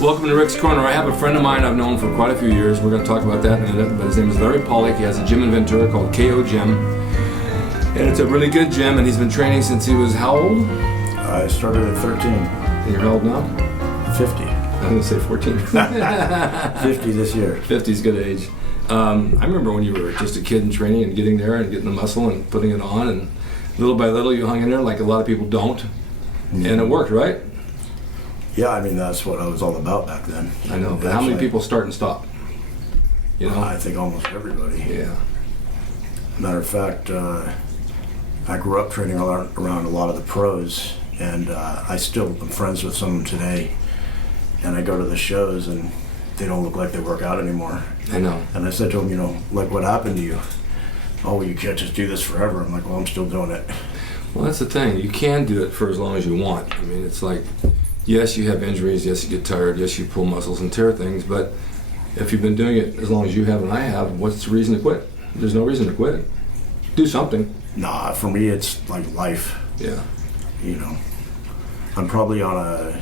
Welcome to Rick's Corner. I have a friend of mine I've known for quite a few years. We're going to talk about that in a minute. But his name is Larry Pollock. He has a gym in Ventura called KO Gym. And it's a really good gym, and he's been training since he was how old? I started at 13. And you're how old now? 50. I'm going to say 14. 50 this year. 50 is good age. I remember when you were just a kid and training and getting there and getting the muscle and putting it on, and little by little you hung in there like a lot of people don't. And it worked, right? Yeah, I mean, that's what I was all about back then. I know, but how many people start and stop? You know? I think almost everybody. Yeah. Matter of fact, I grew up training around a lot of the pros, and I still am friends with some of them today. And I go to the shows, and they don't look like they work out anymore. I know. And I said to them, you know, like, what happened to you? Oh, well, you can't just do this forever. I'm like, well, I'm still doing it. Well, that's the thing. You can do it for as long as you want. I mean, it's like, yes, you have injuries. Yes, you get tired. Yes, you pull muscles and tear things. But if you've been doing it as long as you have and I have, what's the reason to quit? There's no reason to quit. Do something. Nah, for me, it's like life. Yeah. You know, I'm probably on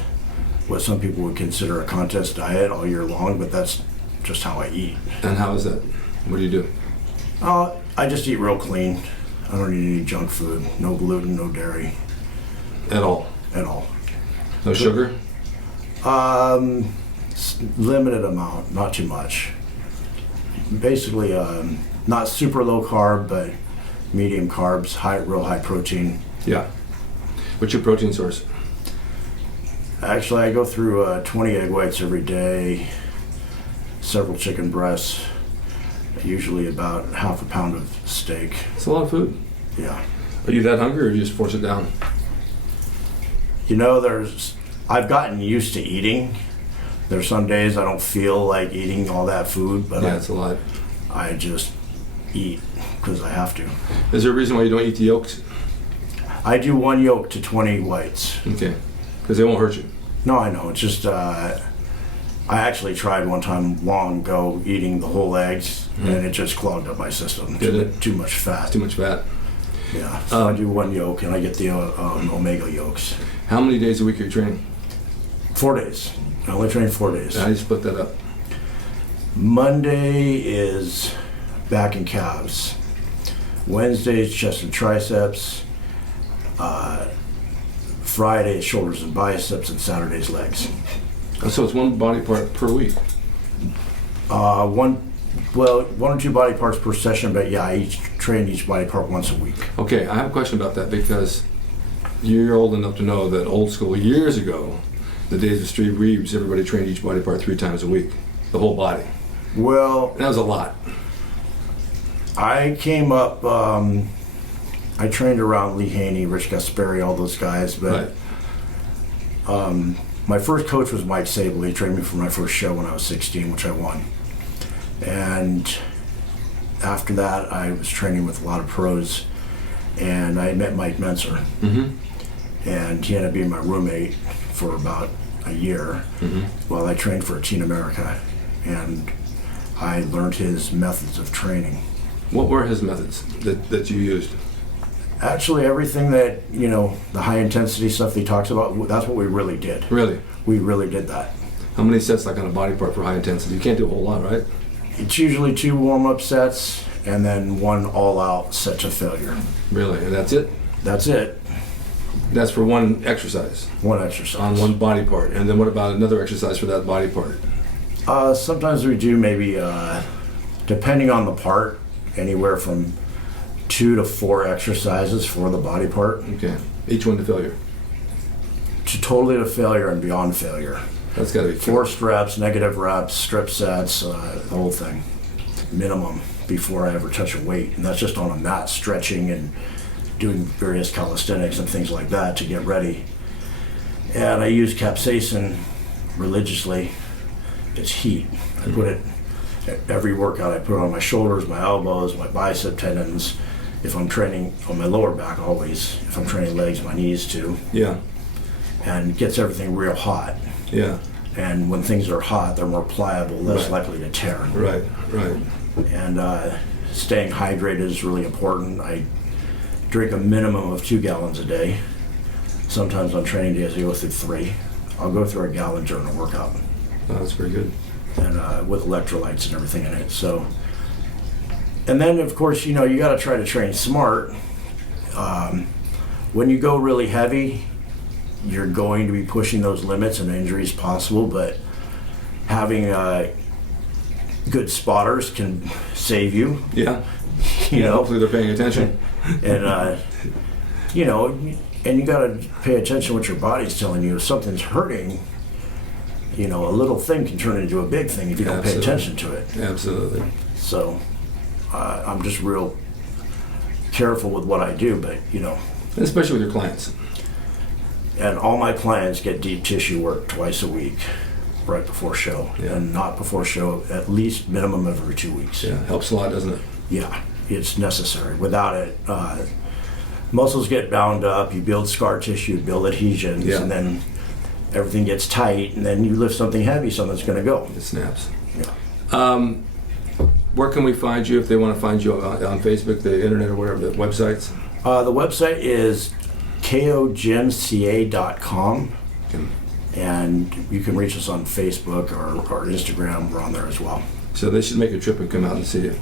what some people would consider a contest diet all year long, but that's just how I eat. And how is that? What do you do? I just eat real clean. I don't eat any junk food. No gluten, no dairy. At all? At all. No sugar? Limited amount, not too much. Basically, not super low carb, but medium carbs, real high protein. Yeah. What's your protein source? Actually, I go through 20 egg whites every day, several chicken breasts, usually about half a pound of steak. It's a lot of food. Yeah. Are you that hungry, or do you just force it down? You know, I've gotten used to eating. There's some days I don't feel like eating all that food, but yeah, it's a lot. I just eat because I have to. Is there a reason why you don't eat the yolks? I do 1 yolk to 20 whites. Okay. Because they won't hurt you. No, I know. It's just, I actually tried one time long ago eating the whole eggs, and it just clogged up my system. Too much fat. Too much fat. Yeah. So I do 1 yolk, and I get the omega yolks. How many days a week are you training? 4 days. I only train 4 days. How do you split that up? Monday is back and calves. Wednesday is chest and triceps. Friday is shoulders and biceps, and Saturday's legs. Oh, so it's one body part per week? One or two body parts per session, but yeah, I train each body part once a week. Okay, I have a question about that, because you're old enough to know that old school, years ago, the days of Steve Reeves, everybody trained each body part 3 times a week, the whole body. Well, that was a lot. I came up, I trained around Lee Haney, Rich Gasperi, all those guys, but right. My first coach was Mike Sable. He trained me for my first show when I was 16, which I won. And after that, I was training with a lot of pros, and I met Mike Mentzer. And he ended up being my roommate for about a year while I trained for Team America, and I learned his methods of training. What were his methods that you used? Actually, everything that, you know, the high intensity stuff he talks about, that's what we really did. Really? We really did that. How many sets, like on a body part for high intensity? You can't do a whole lot, right? It's usually 2 warm-up sets and then 1 all-out set to failure. Really? And that's it? That's it. That's for 1 exercise? 1 exercise. On 1 body part. And then what about another exercise for that body part? Sometimes we do maybe, depending on the part, anywhere from 2 to 4 exercises for the body part. Okay. Each one to failure? Totally to failure and beyond failure. That's got to be forced reps, negative reps, strip sets, the whole thing. Minimum before I ever touch a weight. And that's just on a mat, stretching and doing various calisthenics and things like that to get ready. And I use capsaicin religiously. It's heat. I put it every workout. I put it on my shoulders, my elbows, my bicep tendons. If I'm training on my lower back, always. If I'm training legs, my knees too. Yeah. And it gets everything real hot. Yeah. And when things are hot, they're more pliable, less likely to tear. Right, right. And staying hydrated is really important. I drink a minimum of 2 gallons a day. Sometimes on training days I go through 3. I'll go through a gallon during a workout. Oh, that's pretty good. And with electrolytes and everything in it. So, and then of course, you got to try to train smart. When you go really heavy, you're going to be pushing those limits and injuries possible, but having good spotters can save you. Yeah. Hopefully they're paying attention. And and you got to pay attention to what your body's telling you. If something's hurting, a little thing can turn into a big thing if you don't pay attention to it. Absolutely. So I'm just real careful with what I do, but especially with your clients. And all my clients get deep tissue work twice a week, right before show, and not before show, at least minimum every 2 weeks. Yeah, helps a lot, doesn't it? Yeah, it's necessary. Without it, muscles get bound up, you build scar tissue, you build adhesions, and then everything gets tight, and then you lift something heavy, something's going to go. It snaps. Yeah. Where can we find you if they want to find you on Facebook, the internet, or whatever, the websites? The website is kogymca.com, and you can reach us on Facebook or Instagram. We're on there as well. So they should make a trip and come out and see you.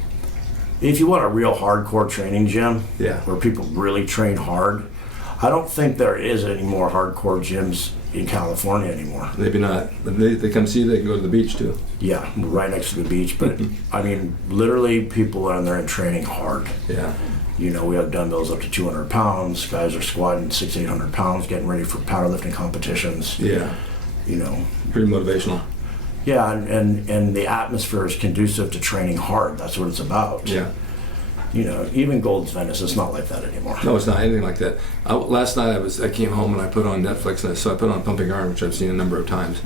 If you want a real hardcore training gym, Yeah. where people really train hard, I don't think there is any more hardcore gyms in California anymore. Maybe not. But they come see you, they can go to the beach too. Yeah, we're right next to the beach, but I mean, literally people are in there and training hard. Yeah. We have dumbbells up to 200 pounds. Guys are squatting 600-800 pounds, getting ready for powerlifting competitions. Yeah. Pretty motivational. Yeah, and the atmosphere is conducive to training hard. That's what it's about. Yeah. Even Gold's Venice, it's not like that anymore. No, it's not anything like that. Last night I came home and I put on Netflix, and so I put on Pumping Iron, which I've seen a number of times.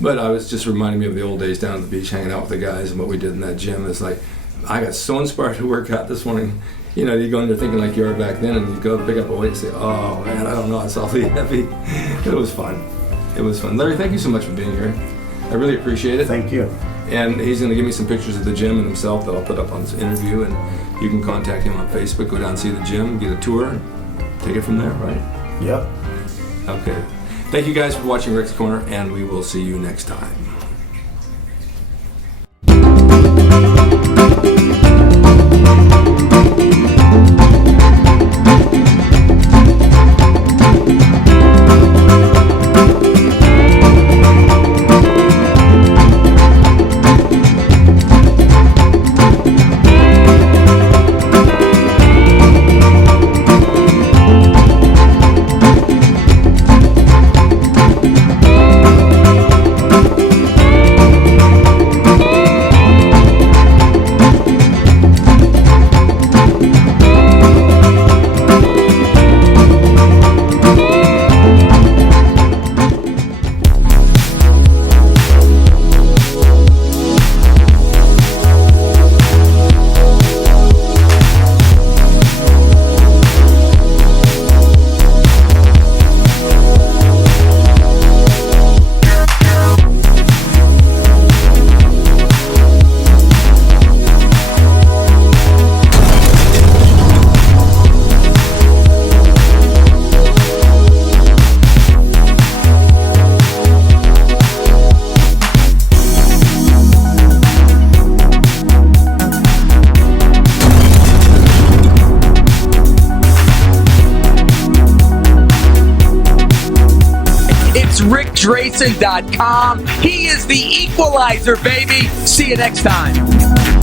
But I was just reminding me of the old days down at the beach, hanging out with the guys and what we did in that gym. It's like, I got so inspired to work out this morning. You go in there thinking like you were back then, and you go pick up a weight and say, oh man, I don't know, it's awfully heavy. It was fun. It was fun. Larry, thank you so much for being here. I really appreciate it. Thank you. And he's going to give me some pictures of the gym and himself that I'll put up on this interview, and you can contact him on Facebook, go down and see the gym, get a tour, and take it from there, right? Yep. Okay. Thank you guys for watching Rick's Corner, and we will see you next time. drasin.com. He is the equalizer, baby. See you next time.